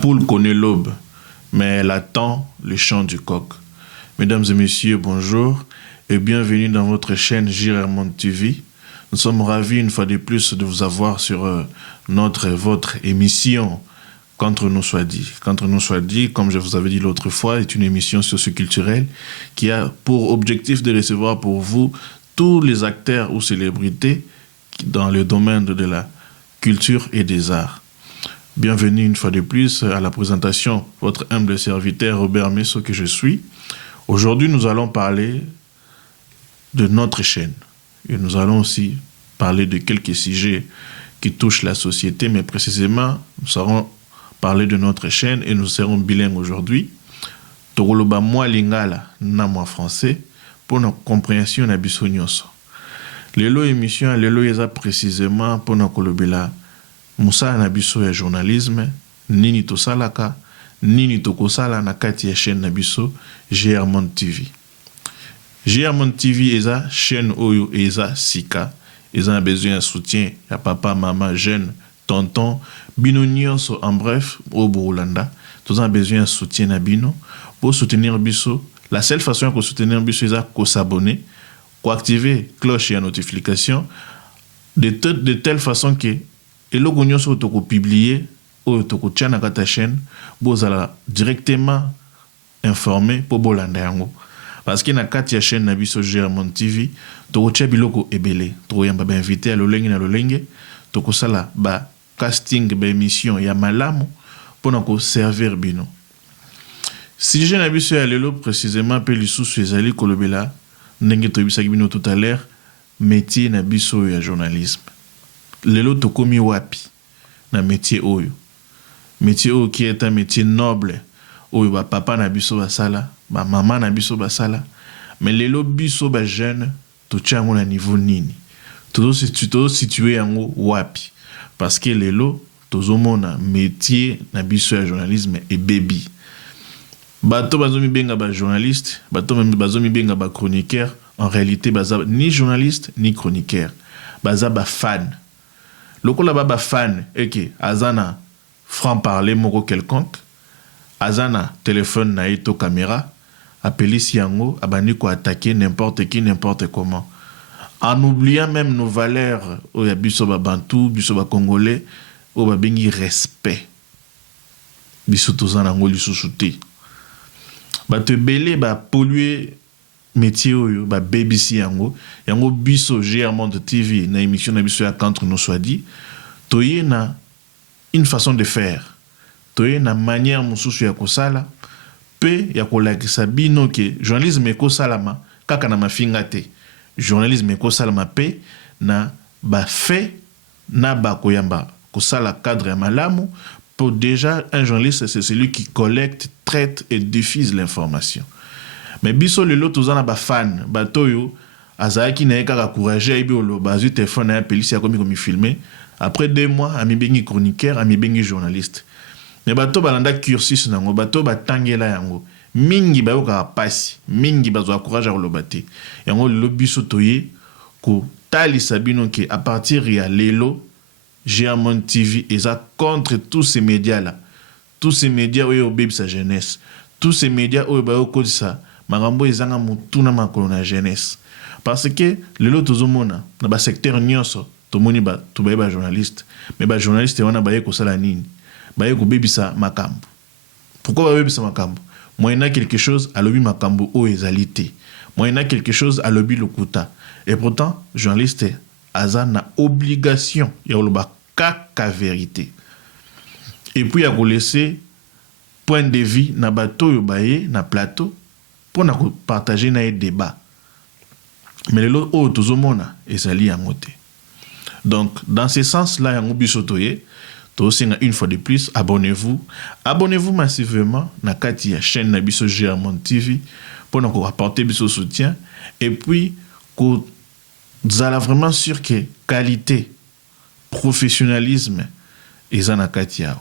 poule connaît l'aube, mais elle attend le chant du coq. Mesdames et messieurs, bonjour et bienvenue dans votre chaîne JRMonde TV. Nous sommes ravis une fois de plus de vous avoir sur votre émission Qu'entre nous soit dit. Qu'entre nous soit dit, comme je vous avais dit l'autre fois, est une émission socioculturelle qui a pour objectif de recevoir pour vous tous les acteurs ou célébrités dans le domaine de la culture et des arts. Bienvenue une fois de plus à la présentation, votre humble serviteur Robert Messo que je suis. Aujourd'hui, nous allons parler de notre chaîne. Et nous allons aussi parler de quelques sujets qui touchent la société, mais précisément, nous serons parler de notre chaîne et nous serons bilingues aujourd'hui. Togoloba moi lingala na moi français pour notre compréhension na biso nyonso. Lelo émission lelo eza précisément pour na kolobela musa na biso ya journalisme nini to salaka nini to kosala na kati ya chaîne na biso JRMonde TV. JRMonde TV eza chaîne oyo eza sika eza na besoin de soutien ya papa maman jeune tonton bino nyonso en bref au Burulanda tous ont besoin de soutien na bino pour soutenir biso. La seule façon de soutenir biso c'est de s'abonner, d'activer cloche et notification de telle façon que eloko nyonso to ko publier ou to ko tchana kata chaîne bozala directement informé pour bolanda yango parce que na kati ya chaîne na biso JRMonde TV to ko tcha biloko ebele to yamba ba invité à lolenge na lolenge to ko sala ba casting ba émission ya malamu pour nous servir bino. Si je n'ai biso ya lelo précisément pe lisusu ezali kolobela ndenge to bisaki bino tout à l'heure métier na biso ya journalisme. Lelo to komi wapi na métier oyo. Métier oyo qui est un métier noble oyo ba papa na biso basala, ba maman na biso basala, mais lelo biso ba jeune to tchango na niveau nini. Todo situé yango wapi. Parce que lelo tozomona métier na biso ya journalisme et baby. Bato bazomi benga ba journaliste, bato bazomi benga ba chroniqueur, en réalité baza ni journaliste ni chroniqueur. Baza ba fan. Lokola ba fan eke azana franc parler moko quelconque, azana téléphone na ito caméra, appelisi yango abandi ko attaquer n'importe qui n'importe comment. En oubliant même nos valeurs, au ya biso ba bantou, biso ba congolais, au ba bengi respect. Biso tozana ngo lisusu te. Ba te belé ba polluer métier oyo ba BBC yango biso JRMonde TV na émission na biso ya Qu'entre nous soit dit, toye na une façon de faire. Toye na manière mususu ya kosala pe ya kolakisa bino ke journalisme ko salama kaka na mafinga te. Journalisme ko salama pe na ba fait na ba koyamba ko sala cadre ya malamu. Pour déjà un journaliste c'est celui qui collecte, traite et diffuse l'information. Mais biso lelo tozana ba fan batoyo azaki na kaka courage ibi olo bazu téléphone na police ya komi filmer après 2 mois ami bengi chroniqueur ami bengi journaliste. Mais bato balanda cursus nango bato batangela yango mingi bayoka pasi mingi bazo courage à lobate yango le biso toye ko tali sabino ke à partir ya lelo JRMonde TV eza contre tous ces médias là, tous ces médias où yo baby sa jeunesse, tous ces médias où ba ko ça marambo ezanga mutuna makolo na jeunesse parce que lelo tozomona na ba secteur nyonso tomoni ba to ba journaliste mais ba journaliste wana ba yeko sala nini ba yeko baby sa makambo. Pourquoi ba baby sa makambo? Moyena quelque chose à lobby makambo o ezalité. Moyena quelque chose à lobby lokuta. Et pourtant journaliste aza na obligation ya loba kaka vérité. Et puis ya ko laisser point de vue na bato yo baye na plateau pour na partager na débat. Mais le o tozomona ezali yango te. Donc dans ce sens là yango biso toye to singa une fois de plus abonnez-vous massivement na kati ya chaîne na biso JRMonde TV pour nous apporter biso soutien et puis ko zala vraiment sûr que qualité professionnalisme eza na kati yao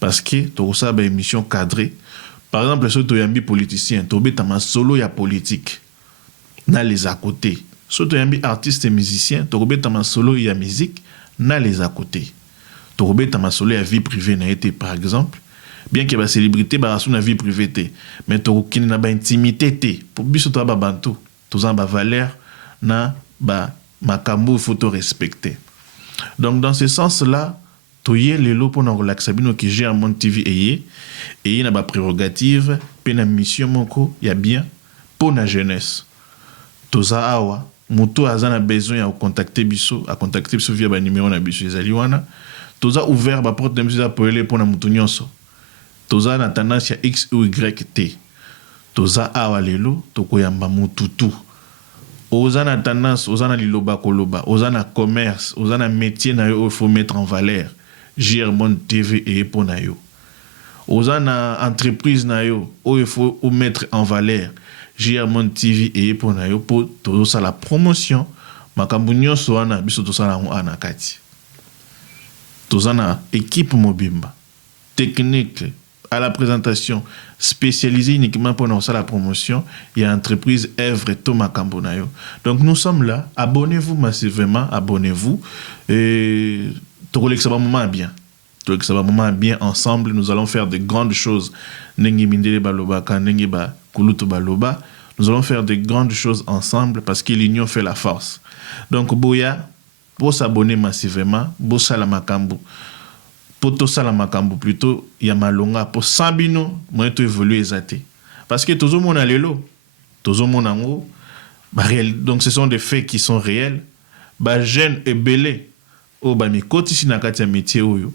parce que to sa ba émission cadrée. Par exemple ce to yambi politicien to betama solo ya politique na les à côté. Ce to yambi artiste et musicien to betama solo ya musique na les à côté. To betama solo ya vie privée na été par exemple bien que ba célébrité ba sous na vie privée te mais to kini na ba intimité te pour biso to ba bantu to ba valeur na ba makambo faut to respecter. Donc dans ce sens là toye lelo pour na relaxa bino qui gère mon TV et na ba prérogative pe na mission moko ya bien pour na jeunesse toza awa muto azana besoin ya contacter biso a contacter biso via ba numéro na biso ezali wana toza ouvert ba porte de biso pour aller pour na mutu nyonso toza na tendance ya X ou Y T toza awa lelo tokoyamba mututu oza na tendance oza na liloba koloba oza na commerce oza na métier na yo il faut mettre en valeur Germont TV et pour na yo oza na entreprise na yo il faut mettre en valeur Germont TV et pour na yo pour tozo sa la promotion makambu nyonso wana biso to sala ana kati toza na équipe mobimba technique à la présentation spécialisée uniquement pour nous la promotion il y a entreprise Evre Thomas Cambonayo. Donc nous sommes là, abonnez-vous massivement, abonnez-vous et tout ça va moment bien. Tout ça va moment bien ensemble, nous allons faire de grandes choses. Nengi mindele baloba ka nengi ba kuluto baloba, nous allons faire de grandes choses ensemble parce que l'union fait la force. Donc boya pour s'abonner massivement, bossa la makambo. Pour tout ça la makambo plutôt il y a malonga pour sambino moi to évoluer exaté parce que tout le monde a lelo tout le monde en donc ce sont des faits qui sont réels ba jeune et belé o ba mi koti na kati ya métier oyo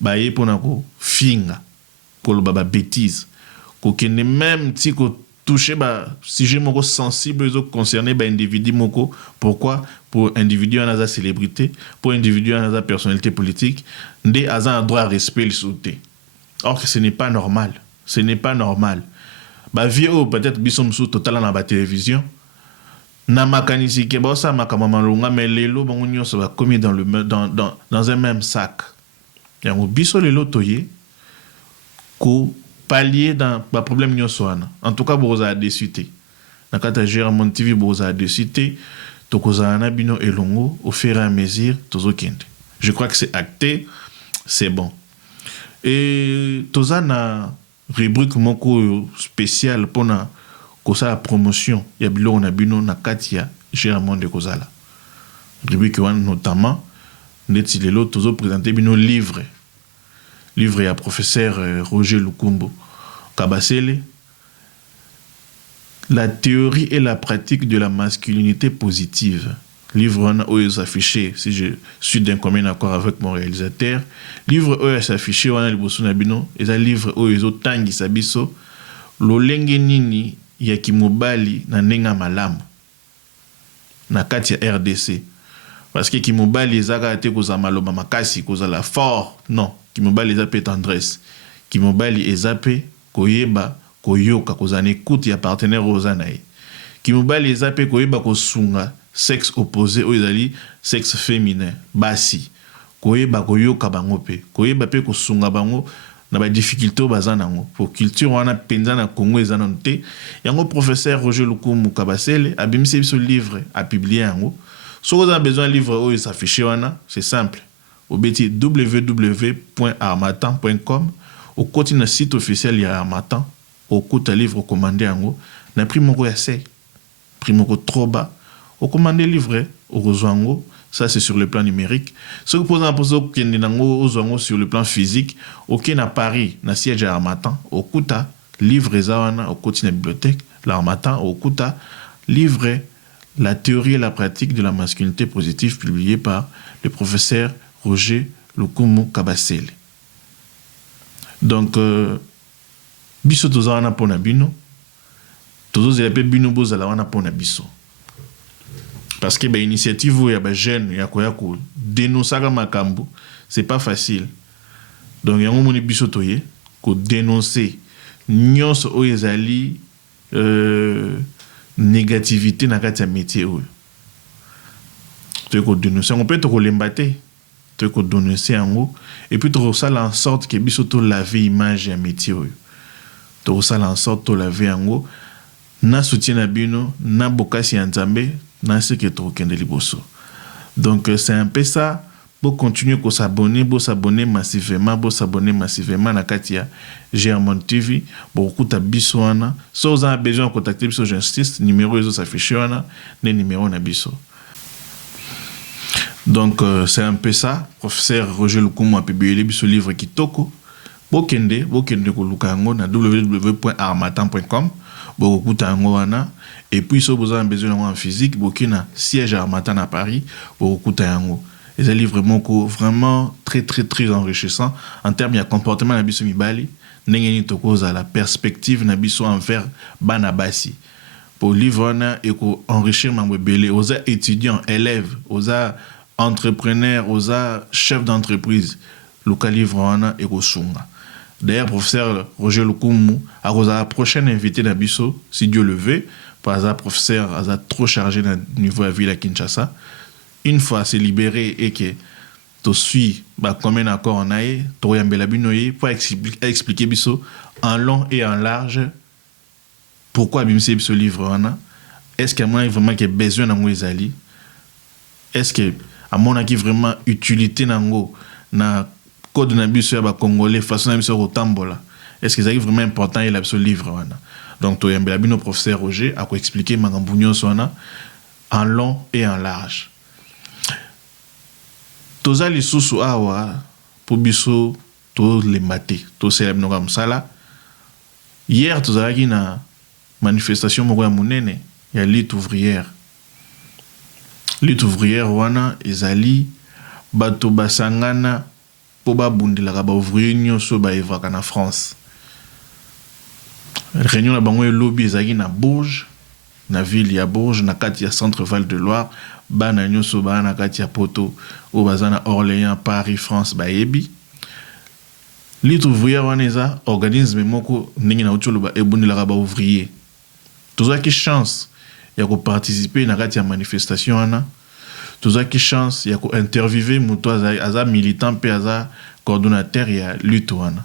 ba ye pona ko finga ko lo ba bêtise ko kene même ti ko toucher ba sujet moko sensible aux concernés ba individu moko pourquoi pour individu en a célébrité pour individu en a personnalité politique ndé aza un droit à respect le sauté or que ce n'est pas normal ba vieux peut-être bisom sous total na ba télévision na makanisi ke ba sa makamama longa mais lelo bango nyonso ba commis dans un même sac yango biso lelo toye ko pallier dans le problème nyoswana en tout cas boza décité na kata Germont TV boza décité tokoza na bino elongo au fur et à mesure tozokende je crois que c'est acté c'est bon et toza na rubrique moko spéciale pona kosa promotion ya bilo na bino na katia Germont de kozala rubrique wana notamment neti lelo tozo présenter bino livre à professeur Roger Lukumbo Kabasele, la théorie et la pratique de la masculinité positive. Livre OES affiché, si je suis d'un commun accord avec mon réalisateur. Livre OES affiché, on a le bosso nabino, et un livre OES tangi sabiso, lolenge nini yakimobali na nenga malamu. Na kati ya RDC. Parce que kimobali ezaka te koza maloba makasi koza la fort, non. Kimobali ezape tendresse. Kimobali ezape koyeba koyoka kozana écoute ya partenaire ozanae. Kimobali ezape koyeba kosunga sexe opposé o ezali sexe féminin basi. Koyeba koyoka bango pe. Koyeba pe kosunga bango na ba difficulté bazana ngo. Pour culture wana penza na Congo ezana nte. Yango professeur Roger Lukumbo Kabasele abimisi biso livre a publié yango. Si vous avez besoin de livre où s'affiche, c'est simple. Au bêtis www.armatan.com, au côté de site officiel il y a Armatan, au côté livre commandé en haut, n'a pris mon essai, pris mon trop bas, au commandé livre, au rejoindre, ça c'est sur le plan numérique. Ce que vous posez en posant sur le plan physique, aucun à Paris, n'a siège à Armatan, au côté livre Zawana, au côté de la bibliothèque, l'Armatan, au côté livre la théorie et la pratique de la masculinité positive publiée par le professeur Roger Lukumbo Kabasele. Donc, biso toza wana pona bino, tozo zelape bino bozala wana pona biso. Parce que ba initiative ya ba jeune ya ko dénoncer makambo, c'est pas facile. Donc yango moni biso toye ko dénoncer nyonso o ezali négativité na kati ya métier oyo. Tu ko dénoncer, on peut te relembater. Tu ko dénoncer yango et puis tu sala en sorte que biso to laver image ya métier oyo. Tu sala en sorte to laver yango na soutien na bino, na bokasi ya Nzambe, na ce que to kende liboso. Donc c'est un peu ça Pour continuer à s'abonner, s'abonner massivement à Katia Germont TV. Beaucoup de bisouana. Si vous avez besoin de contacter biso, j'insiste, numéro est affiché les numéros na biso. Donc c'est un peu ça. Professeur Roger Lukumu a publié biso livre Kitoko. Bokende ko lukango na www.armatan.com. Beaucoup de et puis si vous avez besoin en physique, bokina siège Armatan à Paris. Beaucoup de et c'est un livre vraiment très très très enrichissant en termes de comportement nabiso mibali, n'engeni tokoza la perspective nabiso envers banabasi. Pour livre na et ko enrichir mambebele aux étudiants, élèves, aux entrepreneurs, aux chefs d'entreprise, le livre na et ko sunga. D'ailleurs, professeur Roger Lukumu a la prochaine invité nabiso si Dieu le veut, parce que professeur a trop chargé dans niveau à ville à Kinshasa. Une fois c'est libéré et que tu suis comme un accord en aïe, tu as pour expliquer biso en long et en large pourquoi bimse ce livre est-ce qu'il y a vraiment besoin dans les alliés, est-ce que à mon avis vraiment utilité nango na code na biso ya ba congolais façon na biso ko tambola, est-ce que c'est vraiment important il a ce livre donc tu as professeur Roger a expliquer mangambunyo sona en long et en large. Toza lisusu awa po biso to le maté to célèbre no comme ça là. Hier tozalaki na manifestation moko ya monene ya lutte ouvrière wana ezali bato basangana po babundelaka ba ouvrier nyonso baevaka na France. Réunion na bango elobi ezalaki na Bourges, na ville ya Bourges, na kati ya centre Val de Loire. Bana nyonso bana kati ya poto o bazana Orléans, Paris, France baebi. Lutte ouvrière wana eza organisme moko ndenge na utolo ba ebundelaka ba ouvrier. Tozaki chance ya ko participer na kati ya manifestation wana. Tozaki chance ya ko interviewer muto aza militant pe aza coordonnateur ya lutte wana.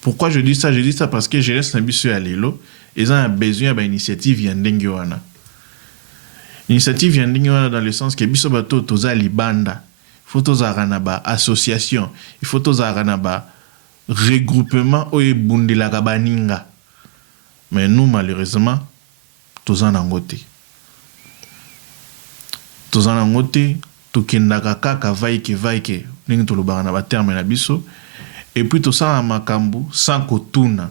Pourquoi je dis ça? Je dis ça parce que jeunesse na biso ya lelo eza besoin ba initiative ya ndenge wana. Initiative ya ndenge wana dans le sens que biso bato toza libanda. Il faut tozara na ba association, il faut tozara na ba regroupement o ebundelaka baninga. Mais nous malheureusement toza na ngote. Toza na ngote tokendaka kaka vaike ndenge tolobaka na ba terme na biso et puis tosala makambu sans kotuna.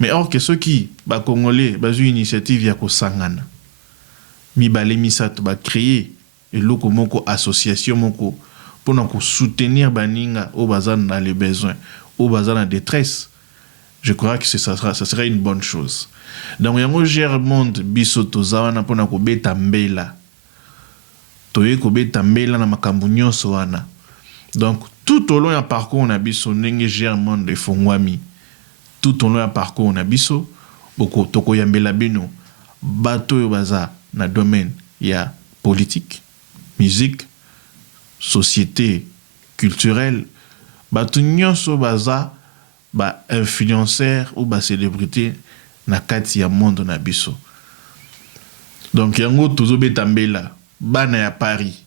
Mais or que ceux qui ba congolais bazu initiative ya kosangana mibale misato ba créer eloko moko association moko pour ko soutenir baninga au bazan dans les besoins au bazan en détresse. Je crois que ça serait une bonne chose. Donc yango gère monde biso tozawana pour ko beta mbela toye ko beta mbela na makambu nyonso wana. Donc tout au long du parcours on a biso ndenge gère monde de fongwami. Tout au long du parcours on a biso boko toko yambela bino bato yo baza na domaine ya politique, musique, société culturelle, bato nyonso baza ba influenceur ou ba célébrité na kati ya monde na biso. Donc yango tozo betambela bana ya Paris,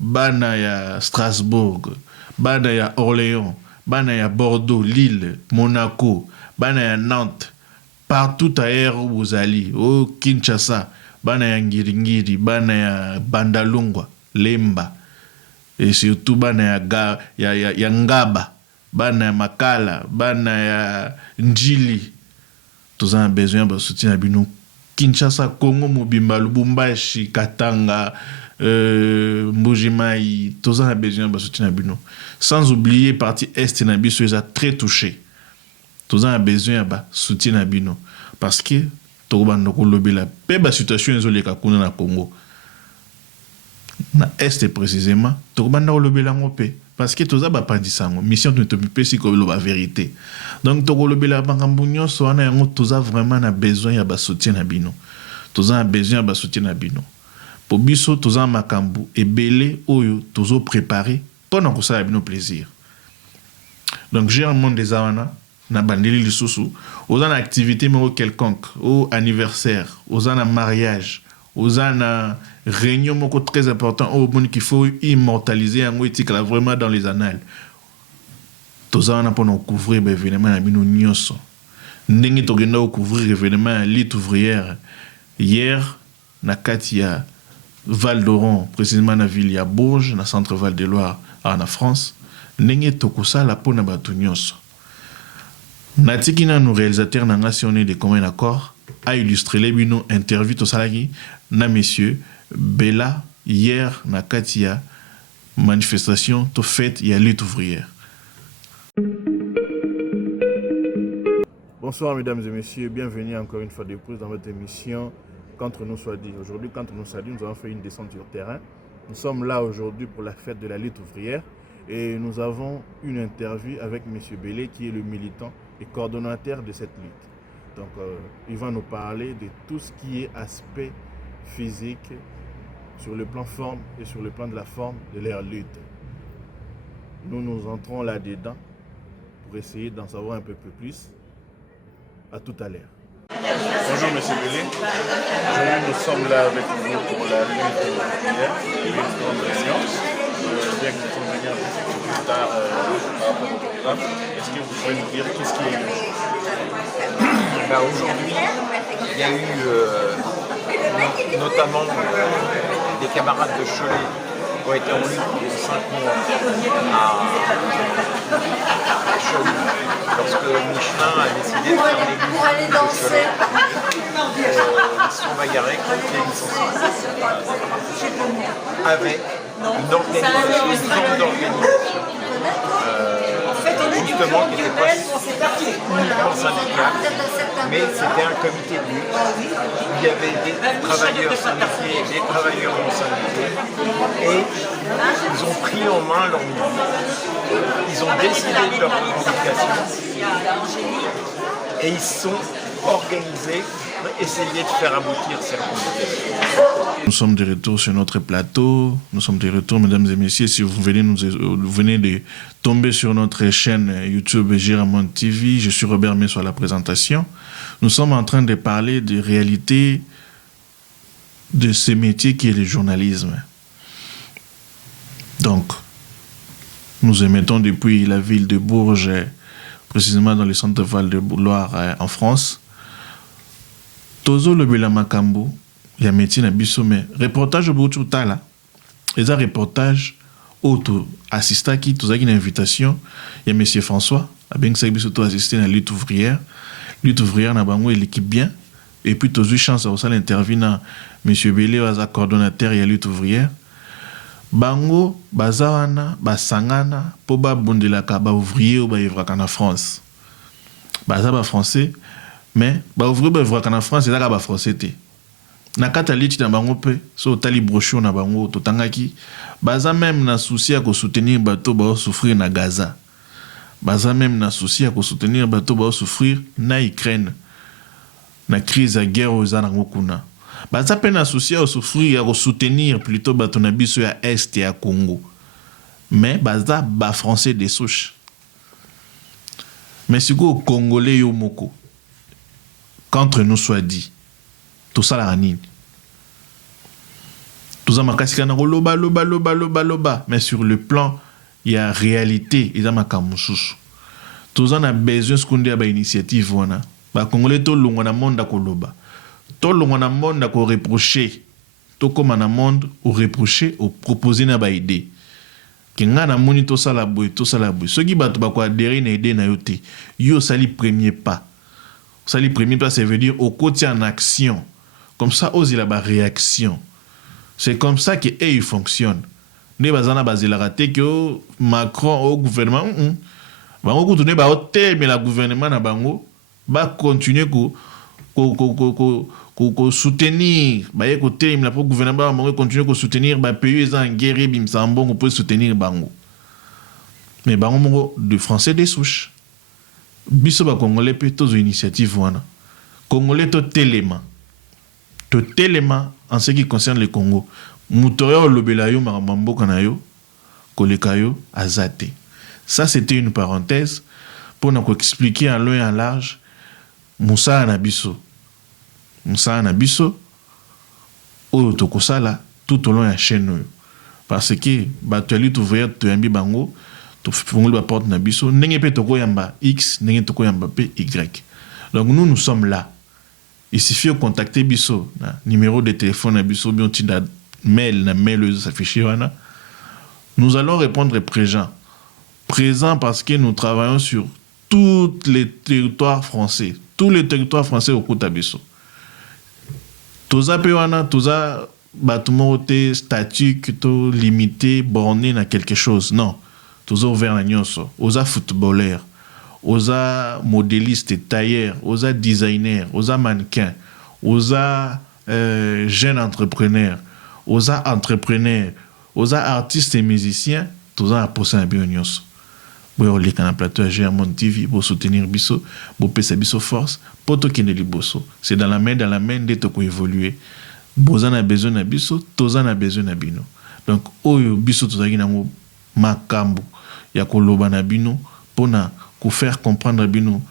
bana ya Strasbourg, bana ya Orléans, bana ya Bordeaux, Lille, Monaco, bana ya Nantes, partout ailleurs où vous allez, au Kinshasa, bana ya Ngiringiri, bana ya Bandalungwa, Lemba, et surtout bana ya Ngaba, bana ya Makala, bana ya Njili. Tous en besoin de soutien à bino. Kinshasa, Congo, Mobimba, Lubumbashi, Katanga, Mbujimai, tous en besoin de soutien à bino. Sans oublier partie est na biso ils a très touché. Tous en besoin de soutien à bino parce que tout le monde la peba situation ezole ka kuna na Congo. Na est précisément tout le monde lobela ngopé parce que tous ba pandisango mission de topiper si ko la vérité. Donc to lobela bangambu nyonso wana yango toza vraiment na besoin ya ba soutien na bino. Toza besoin ba soutien na bino. Po biso toza makambu ebele oyo tozo préparer pendant que ça a bino plaisir. Donc j'ai un monde des awana na bandeli lisusu aux en activité mais quelconque au anniversaire aux en mariage aux ana réunion moko très important au monde qu'il faut immortaliser en éthique là vraiment dans les annales. Tous ana pour nous couvrir événement na bino nyonso. Ndenge togenda couvrir événement à l'élite ouvrière hier na Katia Val d'Oron précisément na ville ya Bourges na centre Val de Loire en France. Ndenge tokosala pona bato nyonso. Natiki na nos réalisateurs nanga si on est de commun accord a illustré les bino interview to salaki na monsieur Bella hier na Katia manifestation to fête ya lutte ouvrière. Bonsoir mesdames et messieurs, bienvenue encore une fois de plus dans votre émission Qu'entre nous soit dit. Aujourd'hui, Qu'entre nous soit dit, nous avons fait une descente sur terrain. Nous sommes là aujourd'hui pour la fête de la lutte ouvrière et nous avons une interview avec monsieur Bellé qui est le militant et coordonnateur de cette lutte. Donc, il va nous parler de tout ce qui est aspect physique sur le plan forme et sur le plan de la forme de leur lutte. Nous entrons là-dedans pour essayer d'en savoir un peu plus. À tout à l'heure. Bonjour monsieur Bellé. Aujourd'hui nous sommes là avec vous pour la lutte ouvrière, une grande réunion. Bien que nous sommes venus un peu plus tard par rapport au programme, est-ce que vous pouvez nous dire qu'est-ce qui est Aujourd'hui, il y a eu notamment des camarades de Cholet qui ont été en lutte pour 5 mois à Cholet, lorsque Michelin a décidé de fermer l'usine de Cholet. Ils se sont bagarrés contre les licenciés avec une organisation, une forme d'organisation justement qui n'était pas uniquement syndicale, mais c'était un comité de lutte. Il y avait des travailleurs syndiqués et des travailleurs non syndiqués, et ils ont pris en main leur mouvement. Ils ont décidé de leur revendication et ils se sont organisés pour essayer de faire aboutir ces revendications. Nous sommes de retour sur notre plateau. Nous sommes de retour, mesdames et messieurs. Si vous venez de tomber sur notre chaîne YouTube Giramont TV, je suis Robert Messou à la présentation. Nous sommes en train de parler des réalités de ce métier qui est le journalisme. Donc, nous émettons depuis la ville de Bourges, précisément dans le centre de Val de Loire en France. Tozo le Bela Makambo. Il y a métier na biso mais reportage au tala les reportage auto assistant qui tous une invitation il y a monsieur François a bien que ça biso to assister à lutte ouvrière na bango l'équipe bien et puis tous eu chance à ça l'interview na monsieur Bellé was coordonnateur ya lutte ouvrière bango bazawana basangana po ba bondela ka ba ouvrier ou ba evraka na France baza ba français mais ba ouvrier ba evraka na France ezaka ba français té na kataliti na bango pe so tali brochure na bango totangaki baza même na souci à ko soutenir bato ba souffrir na Gaza baza même na souci à ko soutenir bato ba souffrir na Ukraine na crise à guerre aux anangokuna baza pe na souci à souffrir à ko soutenir plutôt bato na biso ya est et à Congo mais baza ba français des souches mais siko congolais yo moko qu'entre nous soit dit tout ça la nini tout ça makasika na loba mais sur le plan il y a réalité et ça makamususu tout ça na besoin ce qu'on dit à ba initiative wana ba congolais to longo na monde ko loba to longo na monde ko reprocher to comme na monde ou reprocher ou proposer na ba idée kinga na moni to ça la boy ceux qui bato ba ko adhérer na idée na yote yo sali premier pas sali premier pas ça veut dire au quotidien en action. Comme ça, ose la réaction. C'est comme ça que il fonctionne. Ne bazana bazela raté que Macron au gouvernement, bango continuer ba hôtel mais la gouvernement na bango ba continuer ko soutenir ba écouter mais la gouvernement bango continuer ko soutenir ba pays en guerre bimsambo on peut soutenir bango. Mais bango de français des souches. Biso ba congolais plutôt initiative wana. Congolais to téléma. Tout élément en ce qui concerne le Congo. Moutoya Lobelayo Maramambo Kanayo, Kolekayo, Azate. Ça, c'était une parenthèse pour nous expliquer en long et en large Moussa Anabiso. Moussa Anabiso, oyo tokosala tout au long de la chaîne. Parce que bato ali t'ouvrir toyambi bango tofungoli ba porte na biso ndenge pe tokoyamba X ndenge tokoyamba pe Y. Donc nous sommes là. Il suffit de contacter biso na numéro de téléphone na biso bien tinda mail na mail s'afficher wana. Nous allons répondre présent. Présent parce que nous travaillons sur tous les territoires français. Tous les territoires français au Koutabiso. Toza pe wana toza bâtiment statut to limité borné na quelque chose. Non. Toza ouvert na nyonso. Oza footballeur, oza modéliste, tailleur, oza designer, oza mannequin, oza jeune entrepreneur, oza entrepreneur, oza artiste et musicien, toza aposa na bio nyonso. Boyo lika na plateau à GR Monde TV pour soutenir biso, pour pesa biso force, pour to kende liboso. C'est dans la main de to ko évoluer. Boza na besoin na biso, toza na besoin na bino. Donc oyo biso tozaki na makambo ya koloba na bino pona ko faire comprendre bino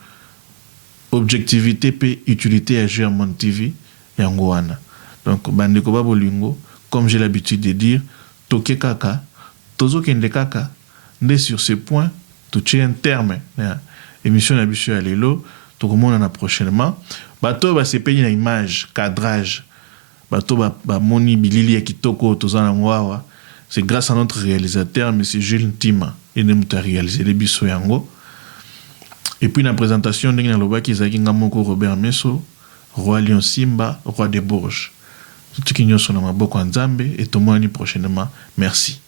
objectivité pe utilité à GR Monde TV yango wana. Donc bandeko ba bolingo, comme j'ai l'habitude de dire, toke kaka, tozo kende kaka. Nde sur ce point, tu tiens un terme. Émission na biso ya lelo, to komona na prochainement. Bato ba se payer na image, cadrage. Bato ba moni bilili ya kitoko tozana ngwawa. C'est grâce à notre réalisateur, M. Jules Ntima, et nous avons réalisé les biso yango. Et puis la présentation de Naloba Zaki Ngamoko Robert Messo, Roi Lion Simba, Roi des Bourges. Tout ce qui nous sommes à Boko Nzambe et tout le monde prochainement. Merci.